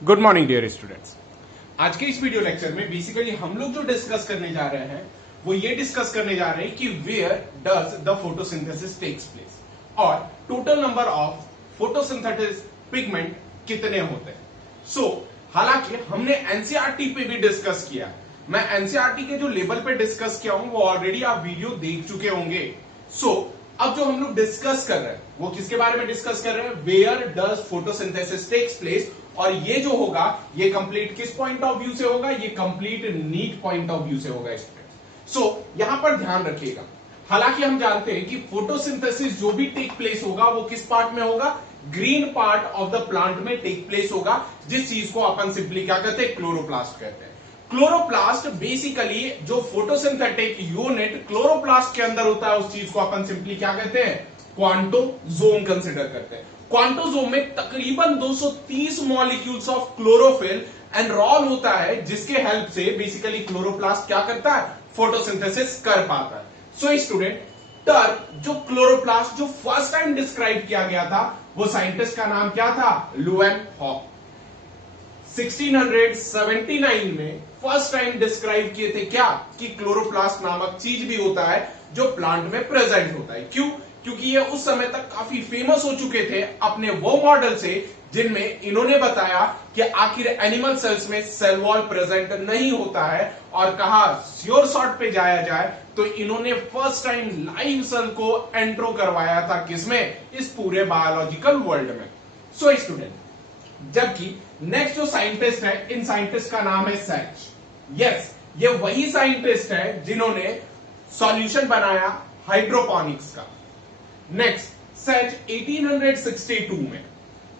Good morning dear students. आज के इस वीडियो लेक्चर में बेसिकली हम लोग जो डिस्कस करने जा रहे हैं वो ये डिस्कस करने जा रहे हैं कि where does the photosynthesis takes place और total number of photosynthetic pigment कितने होते हैं। हालांकि हमने एनसीईआरटी पे भी डिस्कस किया। मैं एनसीईआरटी के जो लेवल पे डिस्कस किया हूं वो ऑलरेडी आप वीडियो देख चुके होंगे। अब जो हम लोग डिस्कस कर रहे हैं वो किसके बारे में डिस्कस कर रहे हैं, where does photosynthesis takes place. और ये जो होगा ये कंप्लीट किस पॉइंट ऑफ व्यू से होगा, ये complete NEET point of view से होगा स्टूडेंट्स। यहां पर ध्यान रखिएगा, हालांकि हम जानते हैं कि फोटोसिंथेसिस जो भी टेक प्लेस होगा वो किस पार्ट में होगा, green part of the plant में टेक प्लेस होगा, जिस चीज को अपन सिंपली क्या कहते हैं, क्लोरोप्लास्ट कहते हैं। क्लोरोप्लास्ट बेसिकली जो फोटोसिंथेटिक यूनिट क्लोरोप्लास्ट के अंदर होता है उस चीज को अपन सिंपली क्या कहते हैं, क्वांटोजोम कंसिडर करते हैं। क्वांटोजोम में तकरीबन 230 मॉलिक्यूल्स ऑफ क्लोरोफिल एनरोल होता है, जिसके हेल्प से बेसिकली क्लोरोप्लास्ट क्या करता है, फोटोसिंथेसिस कर पाता है। स्टूडेंट टर्म जो क्लोरोप्लास्ट जो फर्स्ट टाइम डिस्क्राइब किया गया था वो साइंटिस्ट का नाम क्या था, लुएनहॉक। 1679 में फर्स्ट टाइम डिस्क्राइब किए थे क्या, कि क्लोरोप्लास्ट नामक चीज भी होता है जो प्लांट में प्रेजेंट होता है। क्यों? क्योंकि ये उस समय तक काफी फेमस हो चुके थे अपने वो मॉडल से जिनमें इन्होंने बताया कि आखिर एनिमल सेल्स में सेल वॉल प्रेजेंट नहीं होता है, और कहा श्योर शॉट पे जाया जाए तो इन्होंने फर्स्ट टाइम लाइव सेल को एंट्रो करवाया था किसमें, इस पूरे बायोलॉजिकल वर्ल्ड में। स्टूडेंट जबकि नेक्स्ट जो साइंटिस्ट है, इन साइंटिस्ट का नाम है सैच। यस, ये वही साइंटिस्ट है जिन्होंने सॉल्यूशन बनाया हाइड्रोपोनिक्स का। नेक्स्ट सैच 1862 में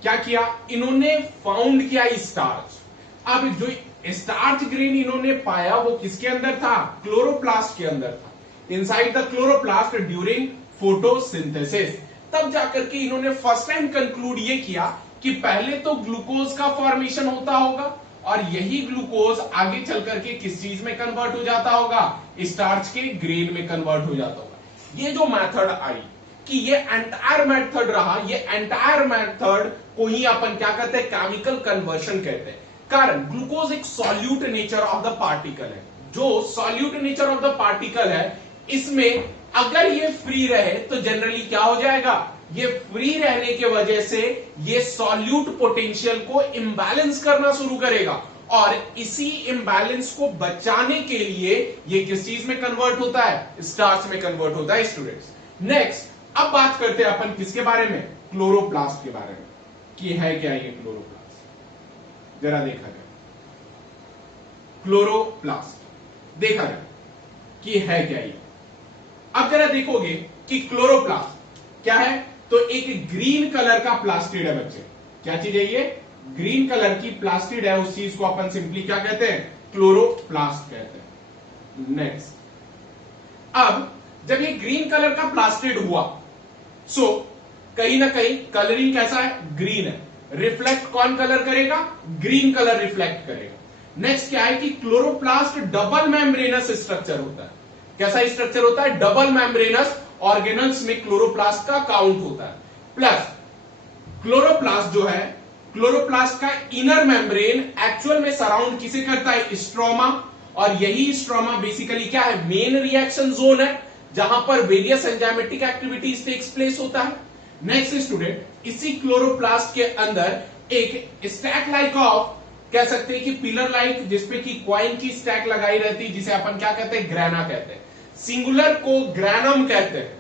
क्या किया, इन्होंने फाउंड किया स्टार्च। अब जो स्टार्च ग्रेन इन्होंने पाया वो किसके अंदर था, क्लोरोप्लास्ट के अंदर था, inside the chloroplast during photosynthesis. तब जाकर के इन्होंने फर्स्ट टाइम कंक्लूड ये किया कि पहले तो ग्लूकोज का फॉर्मेशन होता होगा और यही ग्लूकोज आगे चल करके किस चीज में कन्वर्ट हो जाता होगा, स्टार्च के ग्रेन में कन्वर्ट हो जाता होगा। ये जो मेथड आई कि ये एंटायर मेथड रहा, ये एंटायर मेथड को ही अपन क्या कहते हैं, केमिकल कन्वर्शन कहते हैं। कारण ग्लूकोज एक solute nature of the particle है। जो solute nature of the particle है, इसमें अगर ये फ्री रहे तो जनरली क्या हो जाएगा, ये फ्री रहने की वजह से ये सॉल्यूट पोटेंशियल को इम्बैलेंस करना शुरू करेगा, और इसी इम्बैलेंस को बचाने के लिए ये किस चीज में कन्वर्ट होता है, स्टार्च में कन्वर्ट होता है स्टूडेंट्स। नेक्स्ट अब बात करते हैं अपन किसके बारे में, क्लोरोप्लास्ट के बारे में, कि है क्या ये क्लोरोप्लास्ट। जरा देखा जाए क्लोरोप्लास्ट, देखा जाए कि है क्या ये। अब जरा देखोगे कि क्लोरोप्लास्ट क्या है, तो एक ग्रीन कलर का प्लास्टिड है बच्चे। क्या चीज है ये, ग्रीन कलर की प्लास्टिड है, उस चीज को अपन सिंपली क्या कहते हैं, क्लोरोप्लास्ट कहते हैं। नेक्स्ट अब जब ये ग्रीन कलर का प्लास्टिड हुआ, कहीं ना कहीं कलरिंग कैसा है, ग्रीन है, रिफ्लेक्ट कौन कलर करेगा, ग्रीन कलर रिफ्लेक्ट करेगा। नेक्स्ट क्या है कि क्लोरोप्लास्ट डबल मेम्ब्रेनस स्ट्रक्चर होता है। कैसा स्ट्रक्चर होता है, डबल मेम्ब्रेनस ऑर्गेनल्स में क्लोरोप्लास्ट का काउंट होता है। प्लस क्लोरोप्लास्ट जो है, क्लोरोप्लास्ट का इनर मेम्ब्रेन एक्चुअल में सराउंड किसे करता है, स्ट्रोमा, और यही स्ट्रोमा बेसिकली क्या है, मेन रिएक्शन जोन है जहां पर various enzymatic activities takes place होता है। नेक्स्ट स्टूडेंट, इसी क्लोरोप्लास्ट के अंदर एक स्टैक लाइक ऑफ, कह सकते हैं कि पिलर लाइक, जिसपे की कॉइन की स्टैक लगाई रहती है, जिसे अपन क्या कहते हैं, ग्रेना कहते हैं। सिंगुलर को ग्रैनम कहते हैं।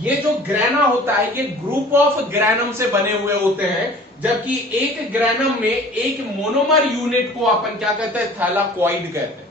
ये जो ग्रेना होता है ये ग्रुप ऑफ ग्रैनम से बने हुए होते हैं, जबकि एक ग्रैनम में एक मोनोमर यूनिट को अपन क्या कहते हैं, थैलाकॉइड कहते हैं।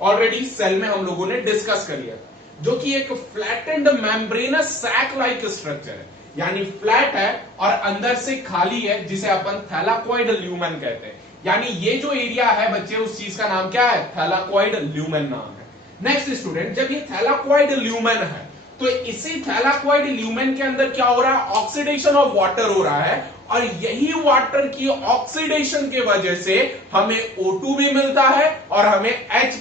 ऑलरेडी सेल में हम लोगों ने डिस्कस कर लिया, जो कि एक flattened membranous sac like structure है, यानी फ्लैट है और अंदर से खाली है, जिसे अपन थैलाकॉइड ल्यूमेन कहते हैं। यानी ये जो एरिया है बच्चे, उस चीज का नाम क्या है, थैलाकॉइड ल्यूमेन नाम है। नेक्स्ट स्टूडेंट, जब ये थैलाकॉइड ल्यूमेन है तो इसी थैलाकॉइड ल्यूमेन के अंदर क्या हो रहा है, ऑक्सीडेशन ऑफ वाटर हो रहा है, और यही वाटर की ऑक्सीडेशन के वजह से हमें O2 भी मिलता है और हमें H+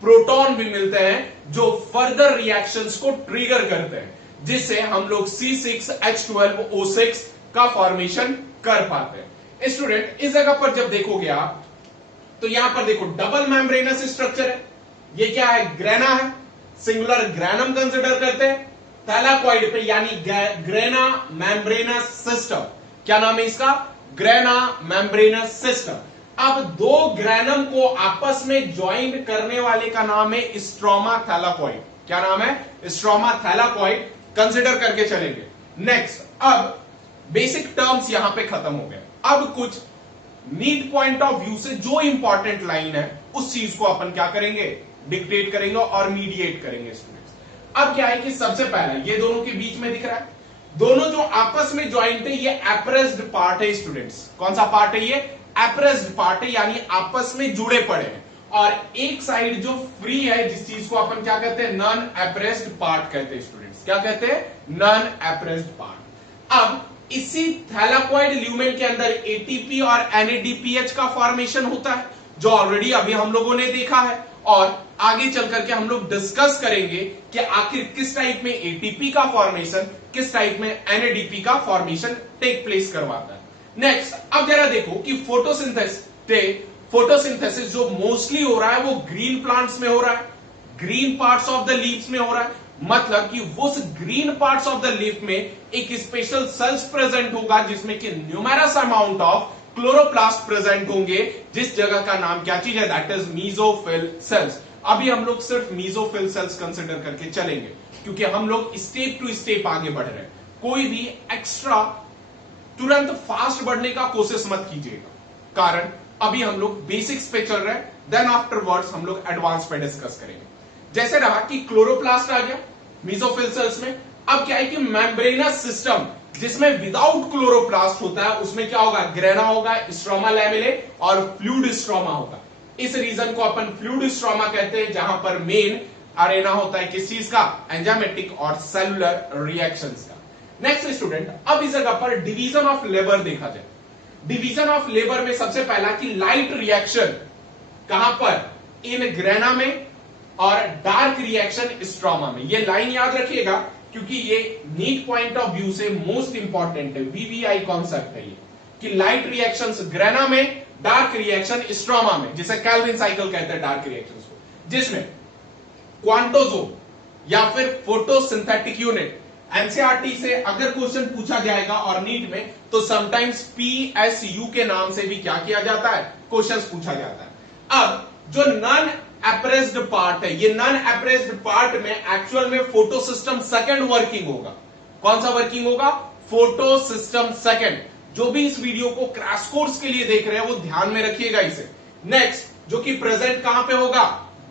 प्रोटॉन भी मिलते हैं, जो फर्दर रिएक्शंस को ट्रिगर करते हैं, जिससे हम लोग C6H12O6 का फॉर्मेशन कर पाते हैं। स्टूडेंट इस जगह पर जब देखोगे आप तो यहां पर देखो डबल मेम्ब्रेनस स्ट्रक्चर है। ये क्या है? ग्रेना है। सिंगुलर ग्रेनम कंसिडर करते हैं थैलाकॉइड पे, यानी ग्रेना मेम्ब्रेनस सिस्टम। क्या नाम है इसका? Grana membranes system. अब दो ग्रेनम को आपस में ज्वाइंट करने वाले का नाम है स्ट्रोमा थैलाकॉइड। क्या नाम है? स्ट्रोमा थैलाकॉइड कंसिडर करके चलेंगे। नेक्स्ट, अब बेसिक टर्म्स यहां पे खत्म हो गए। अब कुछ नीट पॉइंट ऑफ व्यू से जो इंपॉर्टेंट लाइन है उस चीज को अपन क्या करेंगे? डिक्टेट करेंगे और मीडिएट करेंगे स्टूडेंट्स। अब क्या है कि सबसे पहला ये दोनों के बीच में दिख रहा है, दोनों जो आपस में ज्वाइंट है, ये एप्रेस्ड पार्ट है स्टूडेंट्स। कौन सा पार्ट है? ये एप्रेस्ड पार्ट है, यानी आपस में जुड़े पड़े हैं। और एक साइड जो फ्री है, जिस चीज को अपन क्या कहते हैं? नॉन एप्रेस्ड पार्ट कहते हैं स्टूडेंट्स। क्या कहते हैं? Non appressed part. अब इसी थैलाकॉइड ल्यूमेन के अंदर एटीपी और एनएडीपीएच का फॉर्मेशन होता है, जो ऑलरेडी अभी हम लोगों ने देखा है। और आगे चल करके हम लोग डिस्कस करेंगे कि आखिर किस टाइप में एटीपी का फॉर्मेशन, किस टाइप में एनएडीपी का फॉर्मेशन टेक प्लेस करवाता है। नेक्स्ट, अब जरा देखो कि फोटोसिंथेसिस जो मोस्टली हो रहा है वो ग्रीन प्लांट्स में हो रहा है, green parts of the leaves में हो रहा है। मतलब कि उस green parts of the leaf में एक स्पेशल सेल्स प्रेजेंट होगा जिसमें कि numerous amount of chloroplast present होंगे, जिस जगह का नाम क्या चीज है? That is mesophyll cells. अभी हम लोग सिर्फ मीजोफिल सेल्स कंसिडर करके चलेंगे, क्योंकि हम लोग स्टेप टू स्टेप आगे बढ़ रहे हैं। कोई भी एक्स्ट्रा तुरंत फास्ट बढ़ने का कोशिश मत कीजिएगा, कारण अभी हम लोग बेसिक्स पे चल रहे हैं, देन आफ्टरवर्ड्स हम लोग एडवांस पे डिस्कस करेंगे। जैसे रहा कि क्लोरोप्लास्ट आ गया मीजोफिल सेल्स में। अब क्या है कि मेम्ब्रेनस सिस्टम जिसमें विदाउट क्लोरोप्लास्ट होता है, उसमें क्या होगा? ग्रेना होगा, स्ट्रोमा लैमेले और फ्लूइड स्ट्रोमा होगा। इस रीजन को अपन फ्लूइड स्ट्रोमा कहते हैं, जहां पर मेन अरेना होता है किस चीज का? एंजाइमेटिक और सेलुलर रिएक्शंस का। नेक्स्ट स्टूडेंट, अब इस जगह पर डिवीजन ऑफ लेबर देखा जाए। डिवीजन ऑफ लेबर में सबसे पहला कि लाइट रिएक्शन कहां पर? इन ग्रेना में, और डार्क रिएक्शन स्ट्रोमा में। ये लाइन याद रखिएगा, क्योंकि ये नीट पॉइंट ऑफ व्यू से मोस्ट इंपॉर्टेंट है, वीवीआई कॉन्सेप्ट है ये, कि लाइट रिएक्शंस ग्रेना में, डार्क रिएक्शन स्ट्रोमा में, जिसे कैल्विन साइकिल कहते हैं डार्क रिएक्शंस को, जिसमें क्वांटोजोम या फिर फोटोसिंथेटिक यूनिट, एनसीईआरटी से अगर क्वेश्चन पूछा जाएगा और नीट में, तो समटाइम्स पीएसयू के नाम से भी क्या किया जाता है? क्वेश्चन पूछा जाता है। अब जो नॉन एप्रेस्ड पार्ट है, ये नॉन एप्रेस्ड पार्ट में एक्चुअल में फोटो सिस्टम सेकंड वर्किंग होगा। कौन सा वर्किंग होगा? Photo system second. जो भी इस वीडियो को क्रैश कोर्स के लिए देख रहे हैं वो ध्यान में रखिएगा इसे। नेक्स्ट, जो कि प्रेजेंट कहां पे होगा?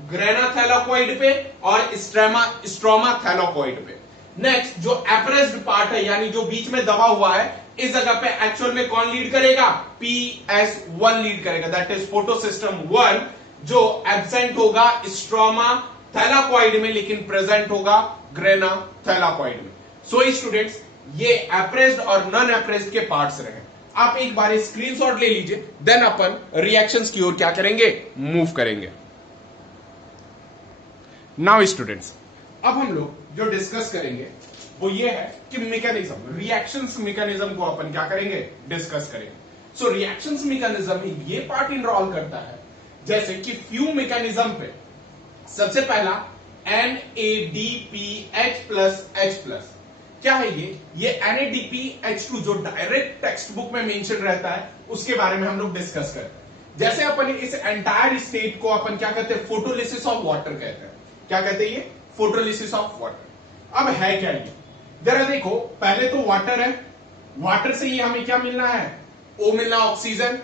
ग्रेना थैलाकॉइड पे और स्ट्रोमा थैलाकॉइड पे। नेक्स्ट, जो एप्रेस्ड पार्ट है, यानी जो बीच में दबा हुआ है, इस जगह पे एक्चुअल में कौन लीड करेगा? PS1 लीड करेगा, दैट इज फोटो सिस्टम 1, जो एब्सेंट होगा स्ट्रोमा थैलाकॉइड में, लेकिन प्रेजेंट होगा ग्रेना थैलाकॉइड में। सो स्टूडेंट्स, ये एप्रेस्ड और नॉन एप्रेस्ड के पार्ट्स रहे। आप एक बार स्क्रीनशॉट ले लीजिए, देन अपन रिएक्शंस की ओर क्या करेंगे? मूव करेंगे। नाउ स्टूडेंट्स, अब हम लोग जो डिस्कस करेंगे वो ये है कि मैकेनिज्म, रिएक्शंस मैकेनिज्म को अपन क्या करेंगे? डिस्कस करेंगे। सो रिएक्शंस मैकेनिज्म ये पार्ट इन्वॉल्व करता है, जैसे कि फ्यू मैकेनिज्म पे सबसे पहला NADPH+H+। क्या है ये NADPH2 जो डायरेक्ट टेक्स्ट बुक में मेंशन रहता है, उसके बारे में हम लोग डिस्कस करते हैं। जैसे अपन इस एंटायर स्टेट को अपन क्या कहते हैं? फोटोलिसिस ऑफ वाटर कहते हैं। क्या कहते हैं? ये फोटोलिसिस ऑफ वाटर। अब है क्या ये? जरा देखो, पहले तो वाटर है, वाटर से ही हमें क्या मिलना है? O मिलना, ऑक्सीजन।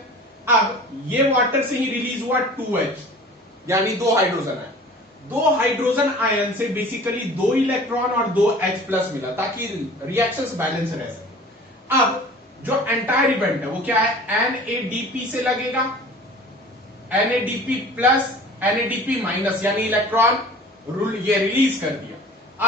अब ये वाटर से ही रिलीज हुआ 2H, यानी 2 हाइड्रोजन है। 2 हाइड्रोजन आयन से बेसिकली 2 इलेक्ट्रॉन और 2 H+ मिला, ताकि रिएक्शंस बैलेंस रह सके। अब जो एंटायर इवेंट है वो क्या है? NADP से लगेगा, NADP+, NADP-, यानी इलेक्ट्रॉन ये रिलीज कर दिया।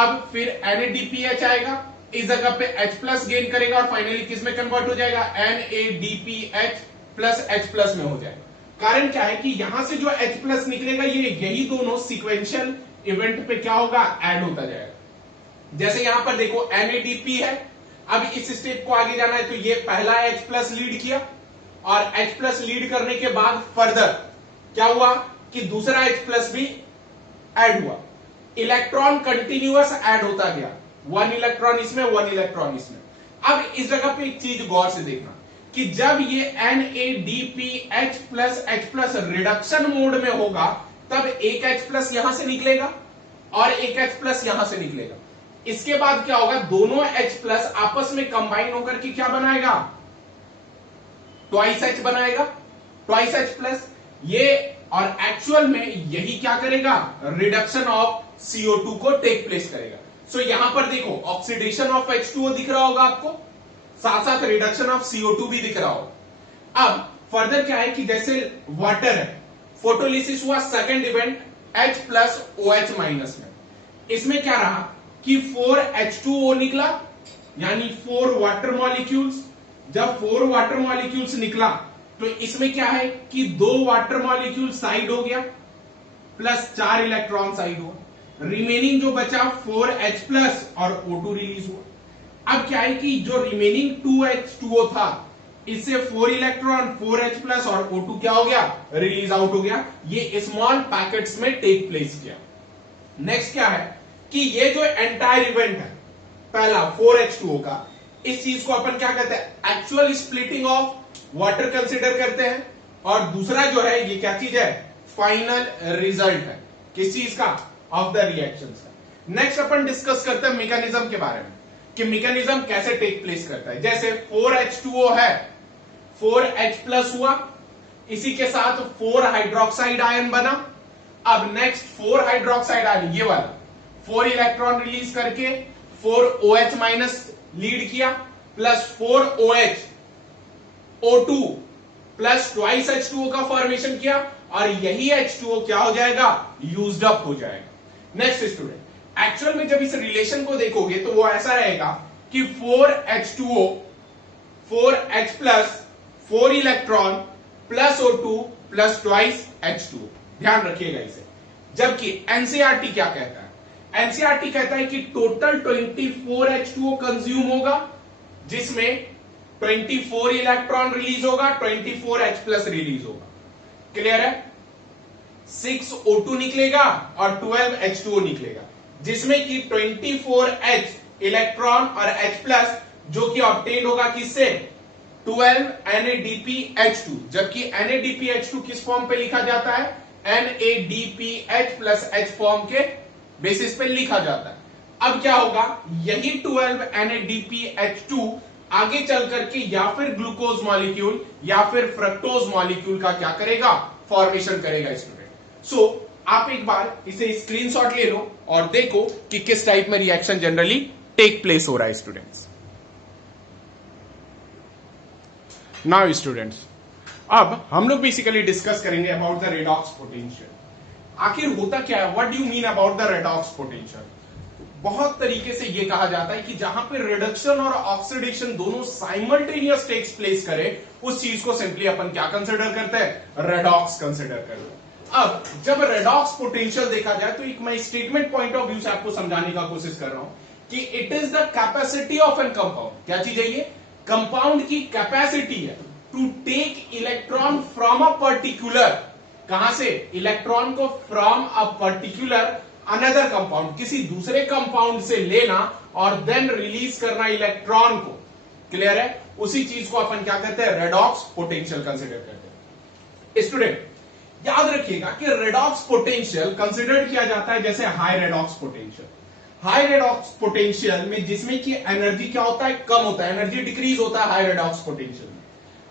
अब फिर NADPH आएगा, इस जगह पे H+ गेन करेगा और फाइनली किस में कन्वर्ट हो जाएगा? NADPH+H+ में हो जाएगा। कारण क्या है कि यहां से जो H+ निकलेगा, ये यही दोनों सीक्वेंशियल इवेंट पे क्या होगा? ऐड होता जाएगा। जैसे यहां पर देखो NADP है, अब इस स्टेप को आगे जाना है तो ये पहला H+ लीड किया, और H प्लस लीड करने के बाद फर्दर क्या हुआ कि दूसरा H प्लस भी ऐड हुआ, इलेक्ट्रॉन कंटिन्यूअस ऐड होता गया, 1 इलेक्ट्रॉन इसमें 1 इलेक्ट्रॉन इसमें। अब इस जगह पे एक चीज गौर से देखना कि जब ये NADPH प्लस रिडक्शन मोड में होगा तब एक H प्लस यहां से निकलेगा और एक H प्लस यहां से निकलेगा। इसके बाद क्या होगा, दोनों H प्लस आपस में कंबाइन होकर के क्या बनाएगा, ट्वाइस H बनाएगा, ट्वाइस H प्लस ये, और एक्चुअल में यही क्या करेगा, रिडक्शन ऑफ CO2 को टेक प्लेस करेगा। सो यहां पर देखो ऑक्सीडेशन ऑफ H2O दिख रहा होगा आपको, साथ साथ रिडक्शन ऑफ CO2 भी दिख रहा होगा। अब फर्दर क्या है कि जैसे वाटर है, फोटोलिसिस हुआ, second event H plus OH minus में, इसमें क्या रहा कि 4H2O निकला, यानी 4 वाटर मॉलिक्यूल्स। जब 4 वाटर मॉलिक्यूल्स निकला तो इसमें क्या है कि 2 वाटर मॉलिक्यूल साइड हो गया प्लस 4 इलेक्ट्रॉन साइड हुआ, रिमेनिंग जो बचा 4H प्लस और O2 रिलीज हुआ। अब क्या है कि जो रिमेनिंग 2H2O था इससे 4 इलेक्ट्रॉन 4H प्लस और O2 क्या हो गया, रिलीज आउट हो गया। ये स्मॉल पैकेट्स में टेक प्लेस किया। नेक्स्ट क्या है कि ये जो एंटायर इवेंट है पहला 4H2O का, इस चीज को अपन क्या कहते हैं, actual splitting of water consider करते हैं, और दूसरा जो है ये क्या चीज है, फाइनल रिजल्ट है किस चीज का, ऑफ द रिएक्शन का। नेक्स्ट अपन डिस्कस करते हैं मैकेनिज्म के बारे में कि मैकेनिज्म कैसे टेक प्लेस करता है। जैसे 4H2O है, 4H प्लस हुआ, इसी के साथ 4 हाइड्रोक्साइड आयन बना। अब नेक्स्ट 4 हाइड्रोक्साइड आयन ये वाला 4 इलेक्ट्रॉन रिलीज करके 4OH माइनस लीड किया, plus 4OH O2 plus twice H2O का फॉर्मेशन किया, और यही H2O क्या हो जाएगा, यूज्ड अप हो जाएगा। नेक्स्ट स्टूडेंट, एक्चुअल में जब इस रिलेशन को देखोगे तो वो ऐसा रहेगा कि 4H2O 4H plus 4 electron plus O2 plus twice H2O, ध्यान रखिएगा इसे। जबकि एनसीईआरटी क्या कहता है, एनसीईआरटी कहता है कि टोटल 24 H2O कंज्यूम होगा, जिसमें 24 इलेक्ट्रॉन रिलीज होगा, 24 H प्लस रिलीज होगा। क्लियर है, 6 O2 निकलेगा और 12 H2O निकलेगा, जिसमें कि 24 H इलेक्ट्रॉन और H प्लस जो कि ऑब्टेन होगा किससे, 12 NADPH2। जबकि NADPH2 किस फॉर्म पे लिखा जाता है, NADPH प्लस H फॉर्म के बेसिस पे लिखा जाता है। अब क्या होगा, यही 12 NADPH2 आगे चल करके या फिर ग्लूकोज मॉलिक्यूल या फिर फ्रक्टोज मॉलिक्यूल का क्या करेगा, फॉर्मेशन करेगा स्टूडेंट। सो आप एक बार इसे स्क्रीनशॉट ले लो और देखो कि किस टाइप में रिएक्शन जनरली टेक प्लेस हो रहा है स्टूडेंट्स। नाउ स्टूडेंट्स, अब हम लोग बेसिकली डिस्कस करेंगे अबाउट द रेडॉक्स पोटेंशियल। आखिर होता क्या है, what do you mean about the redox potential. बहुत तरीके से यह कहा जाता है कि जहां पे रिडक्शन और ऑक्सीडेशन दोनों साइमल्टेनियस टेक्स प्लेस करे, उस चीज को सिंपली अपन क्या कंसिडर करते हैं, रेडॉक्स कंसिडर करते हैं। अब जब रेडॉक्स पोटेंशियल देखा जाए तो एक मैं स्टेटमेंट पॉइंट ऑफ व्यू से आपको समझाने का कोशिश कर रहा हूं कि it is the capacity of an compound. क्या चीज है ये, कंपाउंड की कैपेसिटी है to take electron from a particular, कहां से, इलेक्ट्रॉन को from a particular another compound, किसी दूसरे कंपाउंड से लेना और देन रिलीज करना इलेक्ट्रॉन को। क्लियर है, उसी चीज को अपन क्या कहते हैं, रेडॉक्स पोटेंशियल कंसिडर करते हैं। स्टूडेंट याद रखिएगा कि रेडॉक्स पोटेंशियल कंसिडर किया जाता है जैसे high redox potential. High redox potential में जिसमें कि एनर्जी क्या होता है, कम होता है, एनर्जी डिक्रीज होता है हाई रेडॉक्स पोटेंशियल में।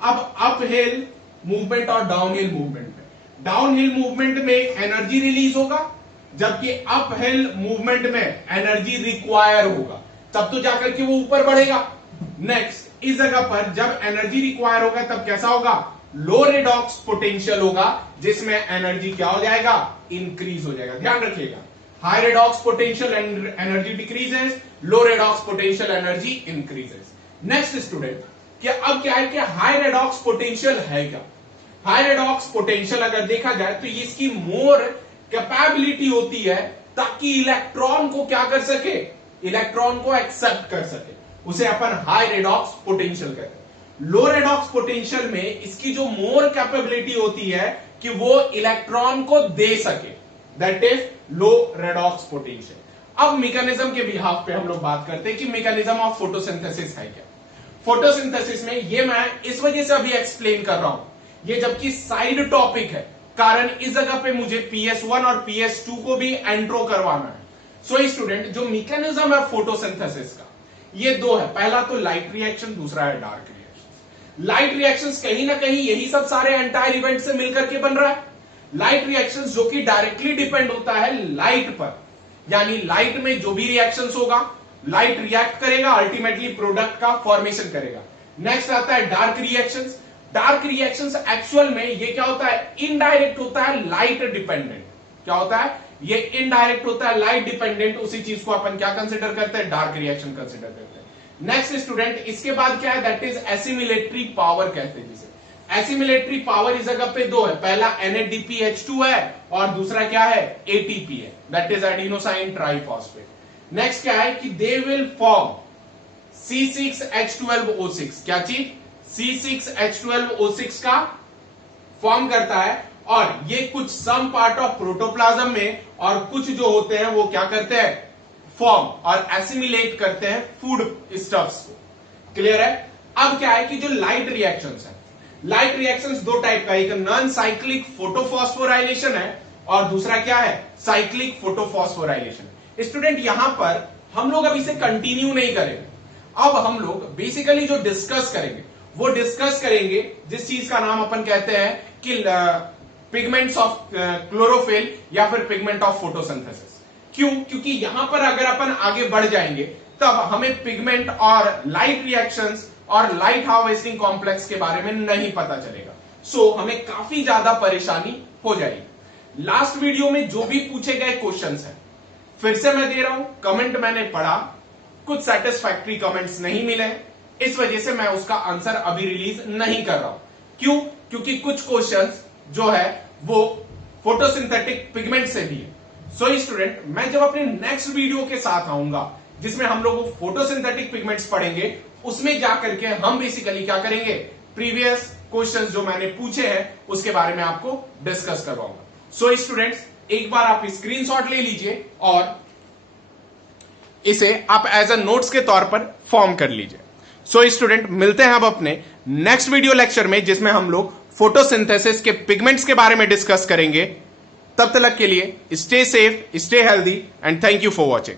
अब अप हिल मूवमेंट और डाउन हिल मूवमेंट में, डाउन हिल मूवमेंट में एनर्जी रिलीज होगा, जबकि अप हिल मूवमेंट में एनर्जी रिक्वायर होगा, तब तो जाकर के वो ऊपर बढ़ेगा। नेक्स्ट इस जगह पर जब एनर्जी रिक्वायर होगा तब कैसा होगा, लो रेडॉक्स पोटेंशियल होगा, जिसमें एनर्जी क्या हो जाएगा, इंक्रीज हो जाएगा। ध्यान रखिएगा, high redox potential energy decreases, low redox potential energy increases. Next student, कि अब क्या है कि हाई रेडॉक्स पोटेंशियल है क्या। हाई रेडॉक्स पोटेंशियल अगर देखा जाए तो इसकी मोर कैपेबिलिटी होती है ताकि इलेक्ट्रॉन को क्या कर सके, इलेक्ट्रॉन को एक्सेप्ट कर सके, उसे अपन हाई रेडॉक्स पोटेंशियल कहते हैं। लो रेडॉक्स पोटेंशियल में इसकी जो मोर कैपेबिलिटी होती है कि वो इलेक्ट्रॉन को दे सके, that is low redox potential. अब मैकेनिज्म के बिहाफ पे हम लोग बात करते हैं कि मैकेनिज्म ऑफ फोटोसिंथेसिस है क्या। फोटोसिंथेसिस में ये मैं इस वजह से अभी एक्सप्लेन कर रहा हूं, ये जबकि साइड टॉपिक है, कारण इस जगह पे मुझे PS1 और PS2 को भी एंट्रो करवाना है। सो स्टूडेंट, जो मैकेनिज्म है फोटोसिंथेसिस का ये दो है, पहला तो लाइट रिएक्शन, दूसरा है डार्क रिएक्शन। लाइट रिएक्शंस कहीं ना कहीं यही सब सारे एंटायर इवेंट से मिलकर के बन रहा है। लाइट रिएक्शंस जो कि डायरेक्टली डिपेंड होता है लाइट पर, यानी लाइट में जो भी रिएक्शंस होगा लाइट रिएक्ट करेगा, अल्टीमेटली प्रोडक्ट का फॉर्मेशन करेगा। नेक्स्ट आता है dark reactions. Dark reactions actual में ये क्या होता है, इनडायरेक्ट होता है, लाइट डिपेंडेंट। क्या होता है, ये इनडायरेक्ट होता है, लाइट डिपेंडेंट। उसी चीज को अपन क्या कंसिडर करते हैं, डार्क रिएक्शन कंसिडर करते हैं। नेक्स्ट स्टूडेंट, इसके बाद क्या है, दैट इज एसिमिलेटरी पावर कहते हैं जिसे। एसिमिलेटरी पावर इस जगह पे दो है, पहला NADPH2 है और दूसरा क्या है, ATP है, that is adenosine triphosphate. Next क्या है कि दे विल फॉर्म C6H12O6। क्या चीज, C6H12O6 का फॉर्म करता है, और ये कुछ सम पार्ट ऑफ प्रोटोप्लाज्म में और कुछ जो होते हैं वो क्या करते हैं, फॉर्म और एसिमिलेट करते हैं फूड स्टफ्स को। क्लियर है। अब क्या है कि जो लाइट रिएक्शंस है, लाइट रिएक्शंस दो टाइप का, एक नॉन साइक्लिक फोटोफॉस्फोराइलेशन है और दूसरा क्या है, साइक्लिक फोटोफॉस्फोराइलेशन। स्टूडेंट, यहां पर हम लोग अब इसे कंटिन्यू नहीं करेंगे, अब हम लोग बेसिकली जो डिस्कस करेंगे वो डिस्कस करेंगे जिस चीज का नाम अपन कहते हैं कि पिगमेंट्स ऑफ क्लोरोफिल या फिर पिगमेंट ऑफ फोटोसिंथेसिस। क्यों, क्योंकि यहां पर अगर अपन आगे बढ़ जाएंगे तब हमें पिगमेंट और लाइट रिएक्शंस और लाइट हार्वेस्टिंग कॉम्प्लेक्स के बारे में नहीं पता चलेगा। सो हमें काफी ज्यादा परेशानी हो जाएगी। लास्ट वीडियो में जो भी पूछे गए क्वेश्चंस हैं फिर से मैं दे रहा हूं, कमेंट मैंने पढ़ा, कुछ सेटिस्फैक्टरी कमेंट्स नहीं मिले, इस वजह से मैं उसका आंसर अभी रिलीज नहीं कर रहा हूं। क्यों, क्योंकि कुछ क्वेश्चंस जो है वो फोटोसिंथेटिक पिगमेंट से भी है। सो स्टूडेंट, मैं जब अपने नेक्स्ट वीडियो के साथ आऊंगा जिसमें हम लोग फोटोसिंथेटिक पिगमेंट्स पढ़ेंगे, उसमें जाकर के हम बेसिकली क्या करेंगे, प्रीवियस क्वेश्चंस जो मैंने पूछे हैं उसके बारे में आपको डिस्कस करवाऊंगा। सो स्टूडेंट्स, एक बार आप स्क्रीनशॉट ले लीजिए और इसे आप एज अ नोट्स के तौर पर फॉर्म कर लीजिए। सो स्टूडेंट, मिलते हैं अब अपने नेक्स्ट वीडियो लेक्चर में जिसमें हम लोग फोटोसिंथेसिस के पिगमेंट्स के बारे में डिस्कस करेंगे। तब तक के लिए stay safe, stay healthy and thank you for watching.